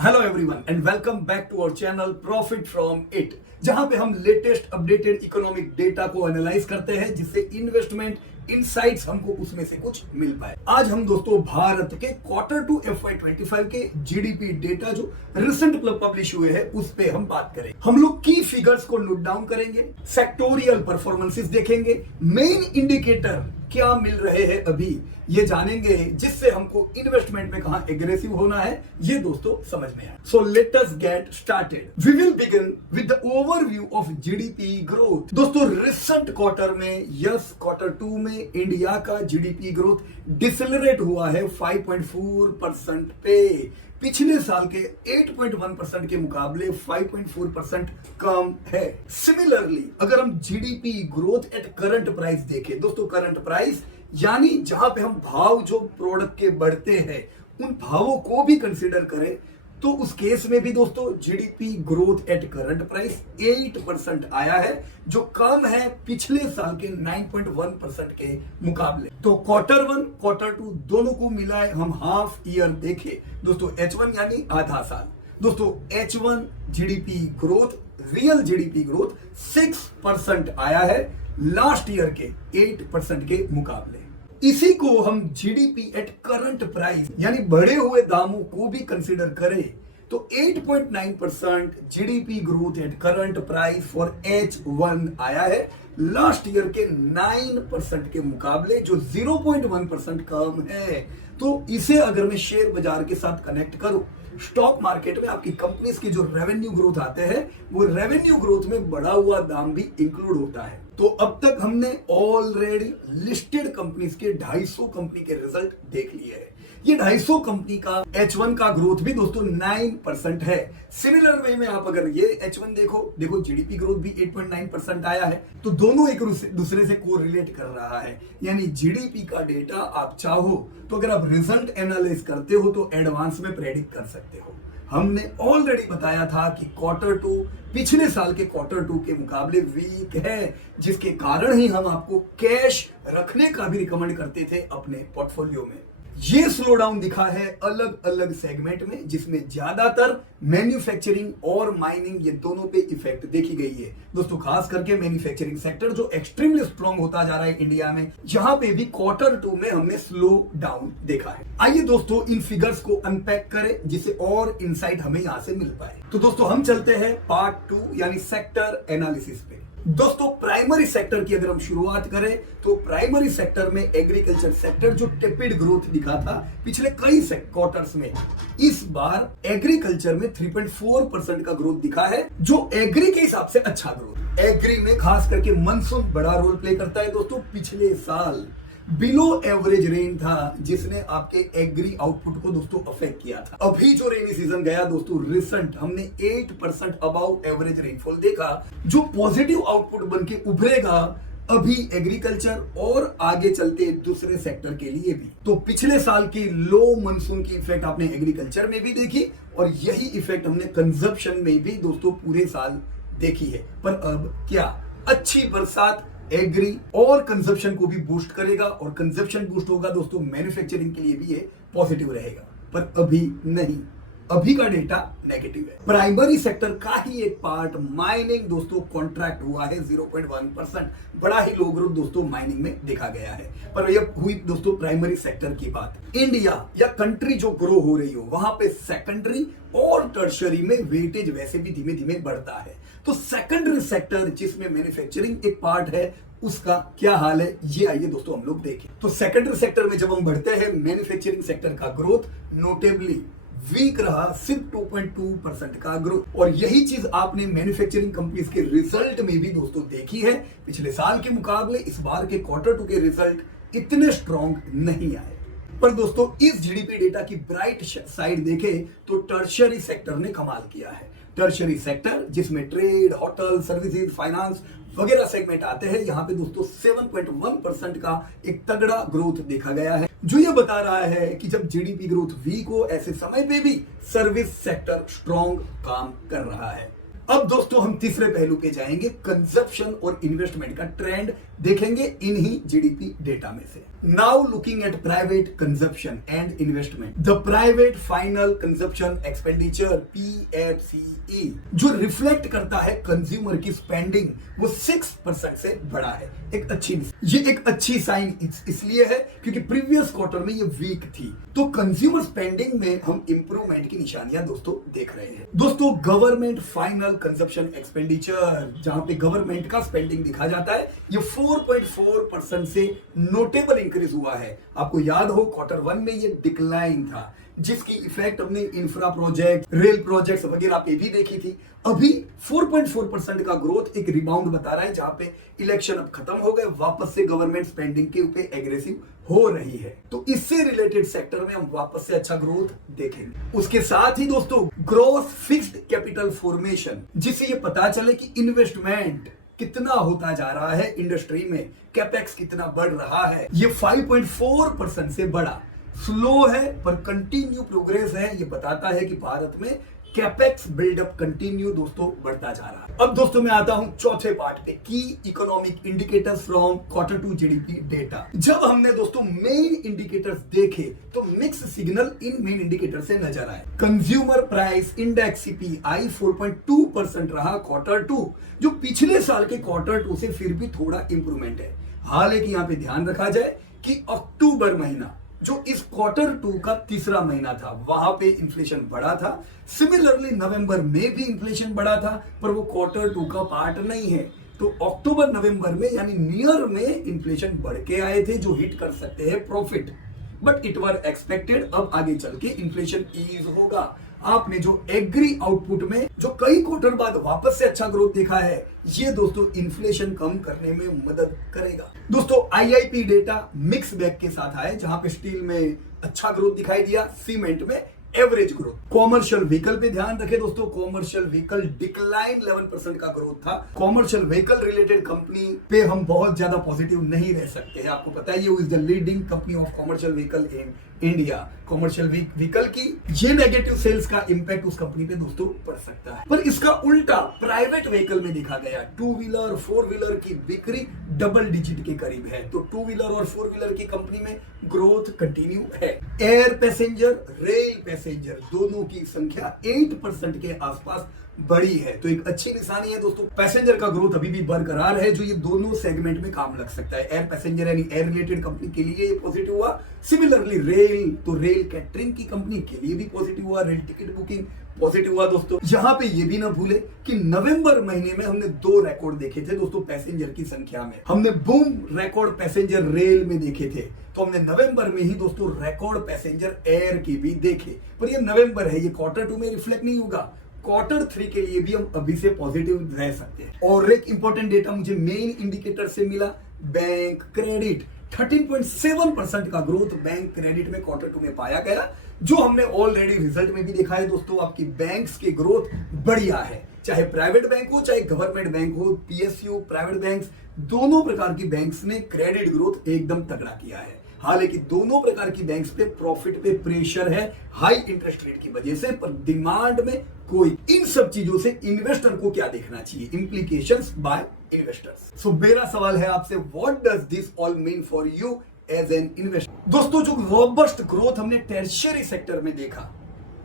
Hello everyone and welcome back to our channel profit from it, जहां पे हम latest updated economic data को analyse करते हैं जिससे इन्वेस्टमेंट इनसाइट्स हमको उसमें से कुछ मिल पाए। आज हम दोस्तों भारत के क्वार्टर टू FY25 के जीडीपी डेटा जो रिसेंट पब्लिश हुए हैं उस पे हम बात करें। हम लोग की फिगर्स को नोट डाउन करेंगे, सेक्टोरियल परफॉर्मेंसेस देखेंगे, मेन इंडिकेटर क्या मिल रहे हैं अभी ये जानेंगे, जिससे हमको इन्वेस्टमेंट में कहां एग्रेसिव होना है ये दोस्तों समझ में आए। So let us get started. We will begin with the overview of GDP growth. दोस्तों रिसेंट क्वार्टर में क्वार्टर 2 में इंडिया का जीडीपी ग्रोथ डिसेलरेट हुआ है 5.4% पे। पिछले साल के 8.1% के मुकाबले 5.4% कम है। सिमिलरली अगर हम GDP growth at current price देखें, दोस्तों करंट प्राइस यानी जहां पे हम भाव जो प्रोडक्ट के बढ़ते हैं उन भावों को भी कंसीडर करें तो उस केस में भी दोस्तों GDP growth at current price 8% आया है, जो कम है पिछले साल के 9.1% के मुकाबले। तो क्वार्टर 1 क्वार्टर 2 दोनों को मिलाए हम हाफ ईयर देखें दोस्तों, H1 यानी आधा साल, दोस्तों H1 GDP growth, real GDP growth 6% आया है लास्ट ईयर के 8% के मुकाबले। इसी को हम जीडीपी एट करंट प्राइस यानी बढ़े हुए दामों को भी कंसीडर करें तो 8.9% GDP growth at current price for H1 आया है लास्ट ईयर के 9% के मुकाबले, जो 0.1% कम है। तो इसे अगर मैं शेयर बाजार के साथ कनेक्ट करूं, स्टॉक मार्केट में आपकी कंपनीज की जो रेवेन्यू ग्रोथ आते हैं वो रेवेन्यू ग्रोथ में बढ़ा हुआ दाम भी इंक्लूड होता है। तो अब तक हमने ऑलरेडी लिस्टेड कंपनीज के 250 कंपनी के रिजल्ट देख लिए हैं। ये 250 कंपनी का H1 का ग्रोथ भी दोस्तों 9% है। सिमिलर वे में आप अगर ये H1 देखो जीडीपी ग्रोथ भी 8.9% आया है। तो दोनों एक दूसरे से कोरिलेट कर रहा है, यानी जीडीपी का डेटा आप चाहो तो अगर आप रिजल्ट एनालाइज करते हो तो एडवांस में प्रेडिक्ट कर सकते हो। हमने ऑलरेडी बताया था कि क्वार्टर 2 पिछले साल के क्वार्टर 2 के मुकाबले वीक है, जिसके कारण ही हम आपको कैश रखने का भी रिकमेंड करते थे अपने पोर्टफोलियो में। ये स्लो डाउन दिखा है अलग अलग सेगमेंट में, जिसमें ज्यादातर मैन्युफैक्चरिंग और माइनिंग ये दोनों पे इफेक्ट देखी गई है। दोस्तों खास करके मैन्युफैक्चरिंग सेक्टर जो एक्सट्रीमली स्ट्रॉन्ग होता जा रहा है इंडिया में, यहां पे भी क्वार्टर 2 में हमने स्लो डाउन देखा है। आइए दोस्तों इन फिगर्स को अनपैक करें जिससे और इंसाइट हमें यहां से मिल पाए। तो दोस्तों हम चलते हैं पार्ट 2 यानी सेक्टर एनालिसिस पे। दोस्तों प्राइमरी सेक्टर की अगर हम शुरुआत करें तो प्राइमरी सेक्टर में एग्रीकल्चर सेक्टर जो टेपिड ग्रोथ दिखा था पिछले कई क्वार्टर्स में, इस बार एग्रीकल्चर में 3.4% का ग्रोथ दिखा है, जो एग्री के हिसाब से अच्छा ग्रोथ। एग्री में खास करके मानसून बड़ा रोल प्ले करता है दोस्तों। पिछले साल बिलो एवरेज रेन था जिसने आपके एग्री आउटपुट को दोस्तों अफेक्ट किया था। अभी जो रेनी सीजन गया दोस्तों रिसेंट, हमने 8% अबाउ एवरेज रेनफॉल देखा, जो पॉजिटिव आउटपुट बन के उभरेगा अभी एग्रीकल्चर और आगे चलते दूसरे सेक्टर के लिए भी। तो पिछले साल की लो मानसून की इफेक्ट आपने एग्रीकल्चर में भी देखी और यही इफेक्ट हमने कंजप्शन में भी दोस्तों पूरे साल देखी है। पर अब क्या अच्छी बरसात एग्री और कंजप्शन को भी बूस्ट करेगा, और कंजप्शन बूस्ट होगा दोस्तों मैन्युफैक्चरिंग के लिए भी ये पॉजिटिव रहेगा, पर अभी नहीं, अभी का डेटा नेगेटिव है। प्राइमरी सेक्टर का ही एक पार्ट माइनिंग दोस्तों कॉन्ट्रैक्ट हुआ है 0.1%, बड़ा ही लो ग्रोथ दोस्तों माइनिंग में देखा गया है। पर यह हुई दोस्तों प्राइमरी सेक्टर की बात। इंडिया या कंट्री जो ग्रो हो रही हो वहां पे सेकेंडरी और टर्शरी में वेटेज वैसे भी धीमे धीमे बढ़ता है। तो सेकेंडरी सेक्टर जिसमें मैन्युफैक्चरिंग एक पार्ट है उसका क्या हाल है, ये आइए दोस्तों हम लोग देखें। तो सेकेंडरी सेक्टर में जब हम बढ़ते हैं, मैन्युफैक्चरिंग सेक्टर का ग्रोथ नोटेबली वीक रहा, सिर्फ 2.2% का ग्रोथ। और यही चीज आपने मैन्युफैक्चरिंग कंपनीज के रिजल्ट में भी दोस्तों देखी है। पिछले साल के मुकाबले इस बार के क्वार्टर 2 के रिजल्ट इतने स्ट्रॉन्ग नहीं आए। पर दोस्तों इस जीडीपी डेटा की ब्राइट साइड देखें तो टर्शियरी सेक्टर ने कमाल किया है। टर्शियरी सेक्टर जिसमें ट्रेड, होटल, सर्विसेज, फाइनेंस वगैरह सेगमेंट आते हैं, यहाँ पे दोस्तों 7.1% का एक तगड़ा ग्रोथ देखा गया है, जो ये बता रहा है कि जब जीडीपी ग्रोथ वीक हो ऐसे समय पे भी सर्विस सेक्टर स्ट्रॉन्ग काम कर रहा है। अब दोस्तों हम तीसरे पहलू पे जाएंगे, कंजप्शन और इन्वेस्टमेंट का ट्रेंड देखेंगे इन्हीं जीडीपी डेटा में से। Now looking at private consumption and investment, the private final consumption expenditure PFCE जो रिफ्लेक्ट करता है कंज्यूमर की स्पेंडिंग, वो 6% से बढ़ा है। ये एक अच्छी साइन इसलिए है क्योंकि प्रीवियस क्वार्टर में ये वीक थी, तो कंज्यूमर स्पेंडिंग में हम इंप्रूवमेंट की निशानियां दोस्तों देख रहे हैं। दोस्तों गवर्नमेंट फाइनल कंजप्शन एक्सपेंडिचर, जहां पे गवर्नमेंट का स्पेंडिंग दिखा जाता है, ये 4.4% से नोटेबल इंक्रीज हुआ है। आपको याद हो क्वार्टर 1 में ये डिक्लाइन था, जिसकी इफेक्ट हमने इंफ्रा प्रोजेक्ट, रेल प्रोजेक्ट्स वगैरह पे भी देखी थी। अभी 4.4% का ग्रोथ एक रिबाउंड बता रहा है, जहां पे इलेक्शन अब खत्म हो गए, वापस से गवर्नमेंट स्पेंडिंग के ऊपर एग्रेसिव हो रही है, तो इससे रिलेटेड सेक्टर में हम वापस से अच्छा ग्रोथ देखेंगे। उसके साथ ही दोस्तों ग्रोथ फिक्स्ड कैपिटल फॉर्मेशन, जिससे ये पता चले कि इन्वेस्टमेंट कितना होता जा रहा है इंडस्ट्री में, कैपेक्स कितना बढ़ रहा है। ये 5.4% से बढ़ा, स्लो है पर कंटिन्यू प्रोग्रेस है। ये बताता है कि भारत में कैपेक्स बिल्डअप कंटिन्यू दोस्तों बढ़ता जा रहा है। अब दोस्तों मैं आता हूं चौथे पार्ट पे, की economic indicators from quarter 2 GDP data. जब हमने दोस्तों मेन इंडिकेटर्स देखे तो मिक्स सिग्नल इन मेन इंडिकेटर से नजर आए। कंज्यूमर प्राइस इंडेक्स CPI 4.2% रहा क्वार्टर 2, जो पिछले साल के क्वार्टर 2 से फिर भी थोड़ा इंप्रूवमेंट है। हालांकि यहां पे ध्यान रखा जाए कि अक्टूबर महीना जो इस क्वार्टर 2 का तीसरा महीना था, वहां पे इन्फ्लेशन बढ़ा था। सिमिलरली नवंबर में भी इन्फ्लेशन बढ़ा था, पर वो क्वार्टर 2 का पार्ट नहीं है। तो अक्टूबर नवंबर में यानी नियर में इन्फ्लेशन बढ़ के आए थे, जो हिट कर सकते हैं profit, but it were expected. अब आगे चल के इन्फ्लेशन ईज होगा। आपने जो एग्री आउटपुट में जो कई क्वार्टर बाद वापस से अच्छा ग्रोथ देखा है, ये दोस्तों इन्फ्लेशन कम करने में मदद करेगा। दोस्तों IIP डेटा मिक्स बैग के साथ आए, जहां पे स्टील में अच्छा ग्रोथ दिखाई दिया, सीमेंट में एवरेज ग्रोथ। कॉमर्शियल व्हीकल पे ध्यान रखें दोस्तों, कॉमर्शियल व्हीकल डिक्लाइन 11% का ग्रोथ था। कॉमर्शियल व्हीकल रिलेटेड कंपनी पे हम बहुत ज्यादा पॉजिटिव नहीं रह सकते हैं। आपको पता है ये is the leading company of commercial vehicle in India. Commercial vehicle की ये नेगेटिव सेल्स का इंपैक्ट उस कंपनी पे दोस्तों पड़ सकता है। पर इसका उल्टा प्राइवेट व्हीकल में देखा गया, 2 व्हीलर 4 व्हीलर की बिक्री डबल डिजिट के करीब है। तो 2 व्हीलर और 4 व्हीलर की कंपनी में ग्रोथ कंटिन्यू है। एयर पैसेंजर, रेल पैसेंजर दोनों की संख्या 8% के आसपास बड़ी है, तो एक अच्छी निशानी है दोस्तों। पैसेंजर का ग्रोथ अभी भी बरकरार है, जो ये दोनों सेगमेंट में काम लग सकता है। एयर पैसेंजर यानी एयर रिलेटेड कंपनी के लिए ये पॉजिटिव हुआ। सिमिलरली रेल, तो रेल कैटरिंग की कंपनी के लिए भी पॉजिटिव हुआ। रेल टिकट बुकिंग पॉजिटिव हुआ दोस्तों। यहाँ पे ये भी ना भूले कि नवंबर महीने में हमने 2 रिकॉर्ड देखे थे दोस्तों पैसेंजर की संख्या में। हमने बूम रिकॉर्ड पैसेंजर रेल में देखे थे, तो हमने नवंबर में ही दोस्तों रिकॉर्ड पैसेंजर एयर के भी देखे। पर ये नवंबर है, ये क्वार्टर 2 में रिफ्लेक्ट नहीं होगा। क्वार्टर 3 के लिए भी हम अभी से पॉजिटिव रह सकते हैं। और एक इंपॉर्टेंट डेटा मुझे मेन इंडिकेटर से मिला, बैंक क्रेडिट 13.7% का ग्रोथ बैंक क्रेडिट में क्वार्टर 2 में पाया गया, जो हमने ऑलरेडी रिजल्ट में भी देखा है दोस्तों। आपकी बैंक्स के ग्रोथ बढ़िया है, चाहे प्राइवेट बैंक हो चाहे गवर्नमेंट बैंक हो, PSU प्राइवेट बैंक्स, दोनों प्रकार की बैंक्स ने क्रेडिट ग्रोथ एकदम तगड़ा किया है। हालांकि दोनों प्रकार की बैंक्स पे प्रॉफिट पे प्रेशर है हाई इंटरेस्ट रेट की वजह से, पर डिमांड में कोई। इन सब चीजों से इन्वेस्टर को क्या देखना चाहिए, इंप्लीकेशंस बाय इन्वेस्टर्स। सो मेरा सवाल है आपसे, what does this all mean for you as an investor. दोस्तों जो रोबस्ट ग्रोथ हमने टर्शियरी सेक्टर में देखा,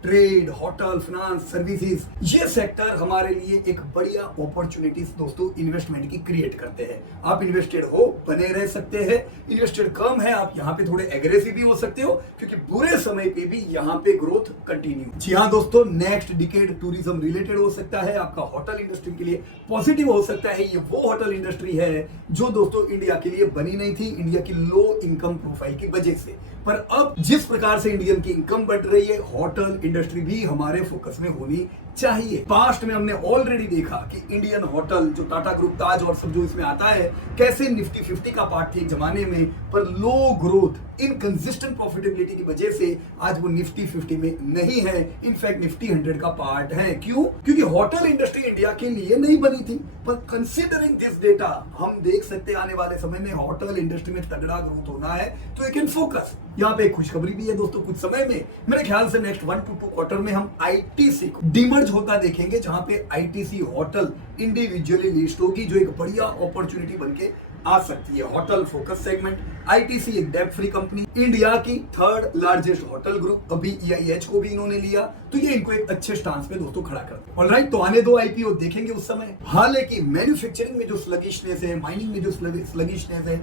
ट्रेड, होटल, फाइनेंस, सर्विसेज, ये सेक्टर हमारे लिए एक बढ़िया अपॉर्चुनिटीज दोस्तों इन्वेस्टमेंट की क्रिएट करते हैं। आप इन्वेस्टेड हो, बने रह सकते हैं। इन्वेस्टेड कम है, आप यहाँ पे थोड़े एग्रेसिव भी हो सकते हो, क्योंकि बुरे समय पे भी यहाँ पे ग्रोथ कंटिन्यू। जी हाँ दोस्तों, नेक्स्ट डिकेड टूरिज्म रिलेटेड हो सकता है, आपका होटल इंडस्ट्री के लिए पॉजिटिव हो सकता है। ये वो होटल इंडस्ट्री है जो दोस्तों इंडिया के लिए बनी नहीं थी, इंडिया की लो इनकम प्रोफाइल की वजह से। पर अब जिस प्रकार से इंडियन की इनकम बढ़ रही है, होटल इंडस्ट्री भी हमारे फोकस में होनी चाहिए। पास्ट में हमने ऑलरेडी देखा कि इंडियन होटल, जो टाटा ग्रुप, ताज और सब जो इसमें आता है, कैसे निफ्टी 50 का पार्ट थे एक जमाने में, पर लो ग्रोथ इनकंसिस्टेंट प्रॉफिटेबिलिटी की वजह से आज वो निफ्टी 50 में नहीं है, इनफैक्ट निफ्टी 100 का पार्ट है। क्यों? क्योंकि होटल इंडस्ट्री इंडिया के लिए नहीं बनी थी, पर कंसीडरिंग दिस डेटा हम देख सकते हैं आने वाले समय में होटल इंडस्ट्री में तगड़ा ग्रोथ होना है, तो यू कैन फोकस। यहाँ पे एक खुशखबरी भी है दोस्तों, कुछ समय में मेरे ख्याल से नेक्स्ट 1 to 2 क्वार्टर में हम आईटीसी को डिमर्ज होता देखेंगे, जहां पे आईटीसी होटल इंडिविजुअली लिस्ट होगी, जो एक बढ़िया अपॉर्चुनिटी बनके आ सकती है। होटल फोकस सेगमेंट, आईटीसी एक डेट फ्री कंपनी, इंडिया की 3rd लार्जेस्ट होटल ग्रुप, अभी ईआईएच को भी इन्होंने लिया, तो ये इनको एक अच्छे स्टांस पे दोस्तों खड़ा करते हैं। ऑलराइट, तो आने दो आईपीओ, देखेंगे उस समय। हालांकि मैन्युफैक्चरिंग में जो स्लगिशनेस है, माइनिंग में जो स्लगिशनेस है,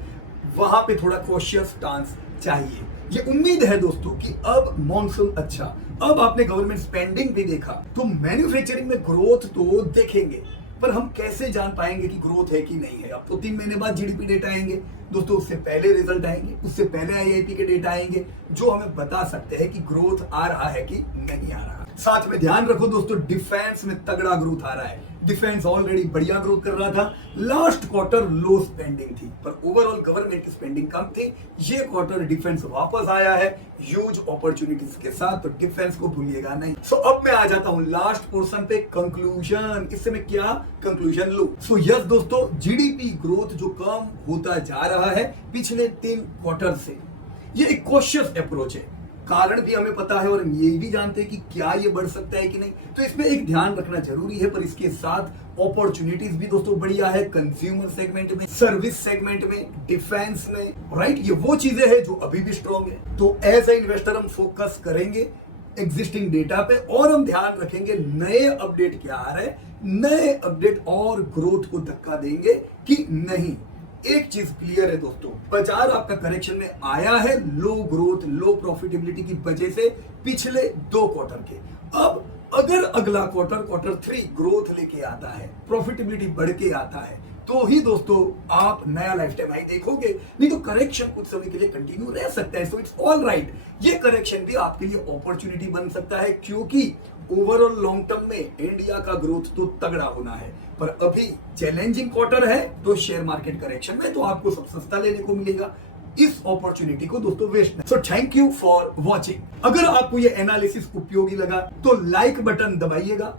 वहां पे थोड़ा कॉशियस स्टांस चाहिए। ये उम्मीद है दोस्तों कि अब मॉनसून अच्छा, अब आपने गवर्नमेंट स्पेंडिंग भी देखा, तो मैन्युफैक्चरिंग में ग्रोथ तो देखेंगे, पर हम कैसे जान पाएंगे कि ग्रोथ है कि नहीं है? अब तो 3 महीने बाद जीडीपी डेटा आएंगे दोस्तों, उससे पहले रिजल्ट आएंगे, उससे पहले आईआईपी के डेटा आएंगे, जो हमें बता सकते हैं कि ग्रोथ आ रहा है कि नहीं आ रहा। साथ में ध्यान रखो दोस्तों, डिफेंस में तगड़ा ग्रोथ आ रहा है। डिफेंस ऑलरेडी बढ़िया ग्रोथ कर रहा था, लास्ट क्वार्टर लो स्पेंडिंग थी, पर ओवरऑल गवर्नमेंट की स्पेंडिंग कम थी। ये क्वार्टर डिफेंस वापस आया है ह्यूज अपॉर्चुनिटीज के साथ, तो डिफेंस को भूलिएगा नहीं। सो अब मैं आ जाता हूं लास्ट पोर्शन पे, कंक्लूजन। इससे मैं क्या कंक्लूजन लूं? सो यस दोस्तों, जीडीपी ग्रोथ जो कम होता जा रहा है पिछले 3 क्वार्टर से, ये एक कॉशियस अप्रोच है। कारण भी हमें पता है और हम ये भी जानते हैं कि क्या ये बढ़ सकता है कि नहीं, तो इसमें एक ध्यान रखना जरूरी है। पर इसके साथ अपॉर्चुनिटीज भी दोस्तों बढ़िया है, कंज्यूमर सेगमेंट में, सर्विस सेगमेंट में, डिफेंस में, राइट। ये वो चीजें हैं जो अभी भी स्ट्रॉन्ग है। तो एज ए इन्वेस्टर हम फोकस करेंगे एग्जिस्टिंग डेटा पे, और हम ध्यान रखेंगे नए अपडेट क्या आ रहे हैं, नए अपडेट और ग्रोथ को धक्का देंगे कि नहीं। एक चीज क्लियर है दोस्तों, बाजार आपका करेक्शन में आया है लो ग्रोथ, लो प्रॉफिटेबिलिटी की वजह से पिछले 2 क्वार्टर के। अब अगर अगला क्वार्टर 3 ग्रोथ लेके आता है, प्रॉफिटेबिलिटी बढ़ के आता है, तो ही दोस्तों आप नया लाइफ टाइम हाई देखोगे, नहीं तो करेक्शन कुछ समय के लिए कंटिन्यू रह सकता है। सो इट्स ऑल राइट, ये करेक्शन भी आपके लिए अपॉर्चुनिटी बन सकता है, क्योंकि ओवरऑल लॉन्ग टर्म में इंडिया का ग्रोथ तो तगड़ा होना है, पर अभी चैलेंजिंग क्वार्टर है, तो शेयर मार्केट करेक्शन में तो आपको सब सस्ता लेने को मिलेगा। इस अपॉर्चुनिटी को दोस्तों वेस्ट नहीं। So thank you for watching. अगर आपको ये एनालिसिस उपयोगी लगा तो लाइक बटन दबाइएगा।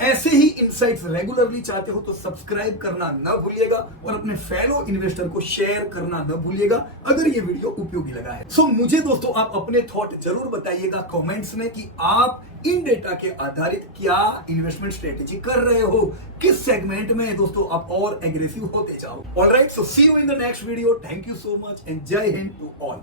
ऐसे ही इनसाइट्स रेगुलरली चाहते हो तो सब्सक्राइब करना न भूलिएगा, और अपने फेलो इन्वेस्टर को शेयर करना न भूलिएगा अगर ये वीडियो उपयोगी लगा है। सो मुझे दोस्तों आप अपने थॉट जरूर बताइएगा कमेंट्स में कि आप इन डेटा के आधारित क्या इन्वेस्टमेंट स्ट्रेटेजी कर रहे हो, किस सेगमेंट में दोस्तों आप और एग्रेसिव होते जाओ। Alright, so see you in the next video. Thank you so much and जय हिंद टू ऑल।